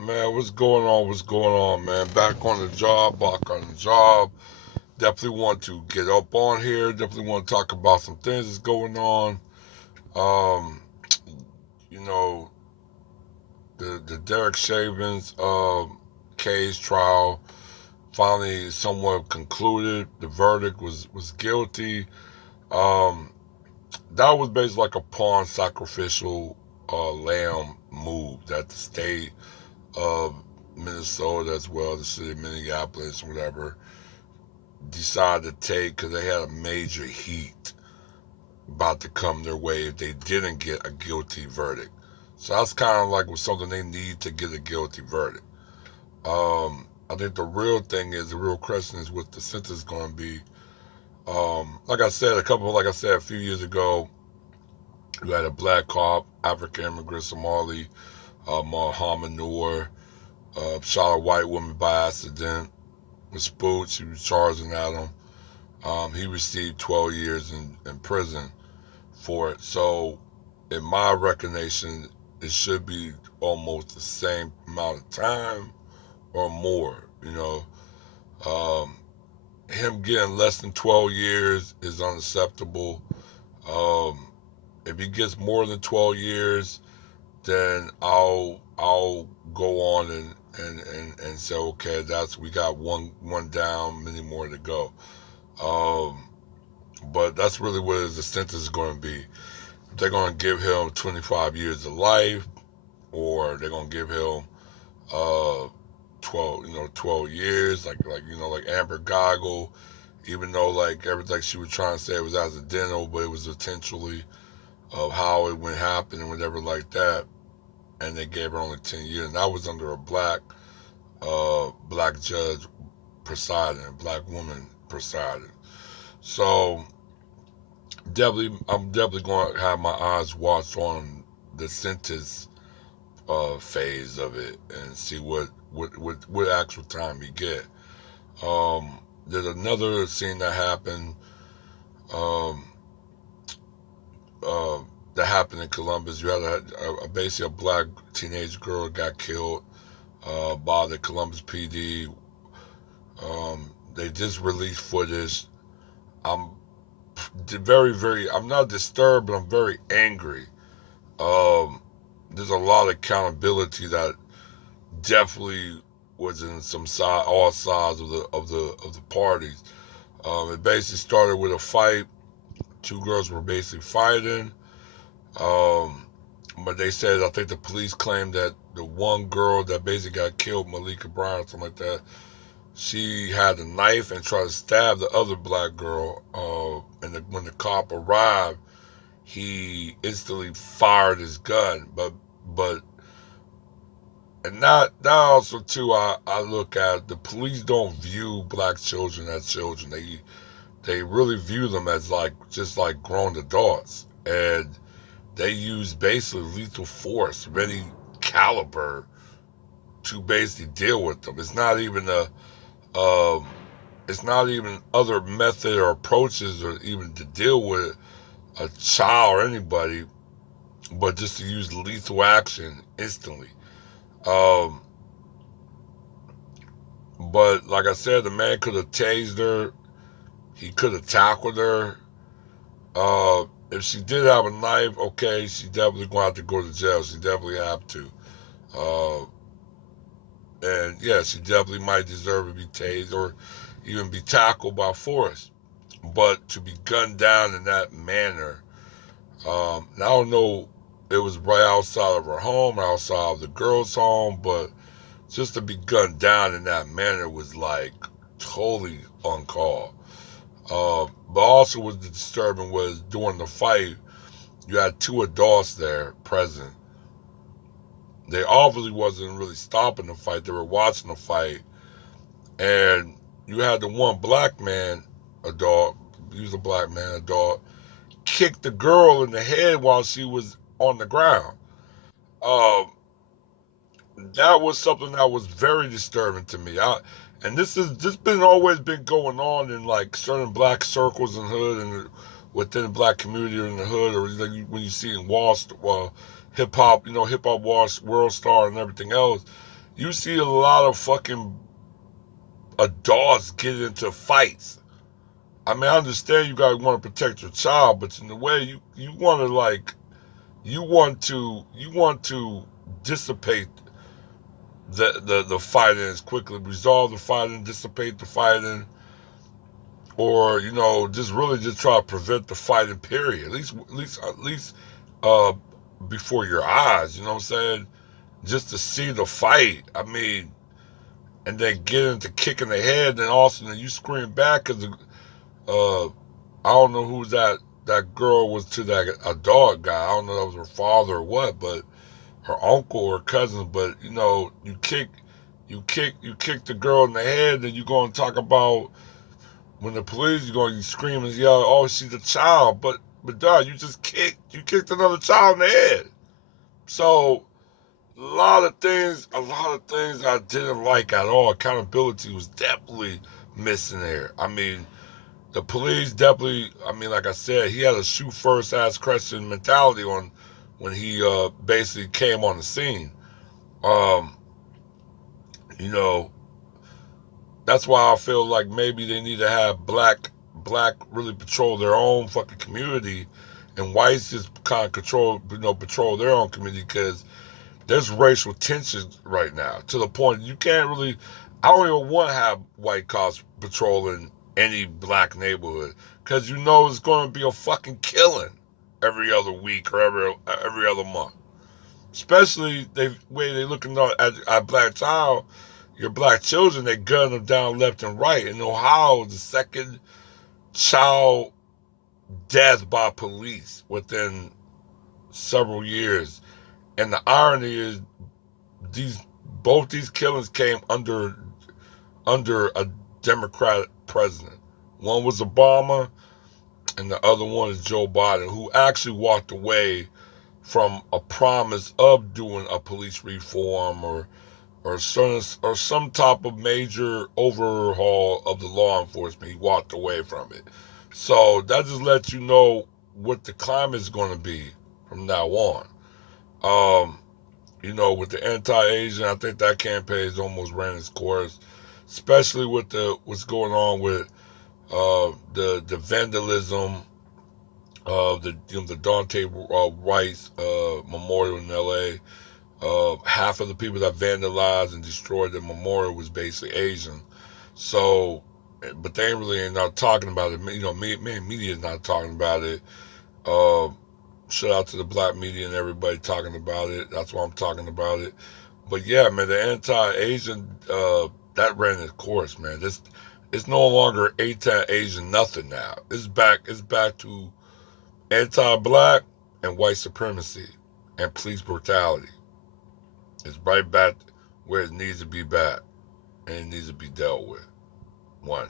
Man, what's going on? What's going on, man? Back on the job, back on the job. Definitely want to get up on here. Definitely want to talk about some things that's going on. Um, you know, the Derrick Chauvin's case trial finally somewhat concluded. The verdict was guilty. Um, that was basically like a pawn sacrificial lamb move that the state of Minnesota, as well as the city of Minneapolis, whatever, decided to take because they had a major heat about to come their way if they didn't get a guilty verdict. So that's kind of like something they need to get a guilty verdict. I think the real thing is the real question is what the sentence is going to be. Like I said, a few years ago, you had a black cop, African immigrant Somali, Muhammad Noor, shot a white woman by accident with Spooch. He was charging at him. He received 12 years in prison for it. So, in my recognition, it should be almost the same amount of time or more. Um, him getting less than 12 years is unacceptable. Um, if he gets more than 12 years, then I'll go on and say, okay, that's we got one down, many more to go. Um, but that's really what the sentence is going to be. They're going to give him 25 years of life, or they're going to give him uh 12 years, like Amber Goggle, even though like everything she was trying to say was accidental, but it was intentionally of how it went happen and whatever like that, and they gave her only 10 years, and that was under a black judge presiding, a black woman presiding. So I'm definitely going to have my eyes watched on the sentence phase of it and see what actual time you get. There's another scene that happened um, uh, that happened in Columbus. You had basically a black teenage girl got killed by the Columbus PD. They just released footage. I'm I'm not disturbed, but I'm very angry. Um, there's a lot of accountability that definitely was in all sides of the parties. It basically started with a fight. Two girls were basically fighting. Um, but they said, I think the police claimed that the one girl that basically got killed, Malika Brown, or something like that, she had a knife and tried to stab the other black girl. And when the cop arrived, he instantly fired his gun. But and that also too, I look at the police don't view black children as children. They really view them as like just like grown adults, and they use basically lethal force of any caliber to basically deal with them. Um, it's not even other method or approaches or even to deal with a child or anybody, but just to use lethal action instantly. Um, but like I said, the man could have tased her. He could have tackled her. If she did have a knife, okay, she definitely going to have to go to jail. She definitely have to. Uh, and yeah, she definitely might deserve to be tased or even be tackled by force. But to be gunned down in that manner, I don't know, it was right outside of her home, outside of the girl's home, but just to be gunned down in that manner was like totally uncalled. But also, what was disturbing was during the fight, you had two adults there present. They obviously wasn't really stopping the fight; they were watching the fight, and you had the one black man, adult, he was a black man, adult, kick the girl in the head while she was on the ground. Um, that was something that was very disturbing to me. And this been always been going on in like certain black circles and hood and within the black community or in the hood, or like when you see in hip hop, hip hop world star and everything else. You see a lot of fucking adults get into fights. I mean, I understand you guys want to protect your child, but in the way you want to like you want to dissipate the fighting as quickly, resolve the fighting, dissipate the fighting, or just really just try to prevent the fighting. Period. At least uh, before your eyes. You know what I'm saying? Just to see the fight. I mean, and then get into kicking the head, and all of a sudden you scream back because I don't know who that girl was to that a dog guy. I don't know if that was her father or what, but her uncle or cousin. But you kick the girl in the head, and you going to talk about when the police you going to scream and yell, oh, she's a child, but dog, you kicked another child in the head. So a lot of things I didn't like at all. Accountability was definitely missing there. I mean, the police definitely. I mean, like I said, he had a shoot first, ask question mentality on when he basically came on the scene. Um, you know, that's why I feel like maybe they need to have black really patrol their own fucking community, and whites just kind of patrol their own community because there's racial tensions right now to the point you can't really. I don't even want to have white cops patrolling any black neighborhood because it's going to be a fucking killing every other week or every other month. Especially the way they looking at black child, your black children, they gun them down left and right. In Ohio, the second child death by police within several years. And the irony is these both these killings came under a Democratic president. One was Obama, and the other one is Joe Biden, who actually walked away from a promise of doing a police reform or some type of major overhaul of the law enforcement. He walked away from it. So that just lets you know what the climate is going to be from now on. Um, with the anti-Asian, I think that campaign has almost ran its course, especially with what's going on with the vandalism of the Dante Rice memorial in L.A. Half of the people that vandalized and destroyed the memorial was basically Asian. So, but they ain't not talking about it. Media is not talking about it. Uh, Shout out to the black media and everybody talking about it. That's why I'm talking about it. But yeah, man, the anti-Asian that ran its course, man. It's no longer anti-Asian nothing now. It's back. It's back to anti-black and white supremacy and police brutality. It's right back where it needs to be back, and it needs to be dealt with. One.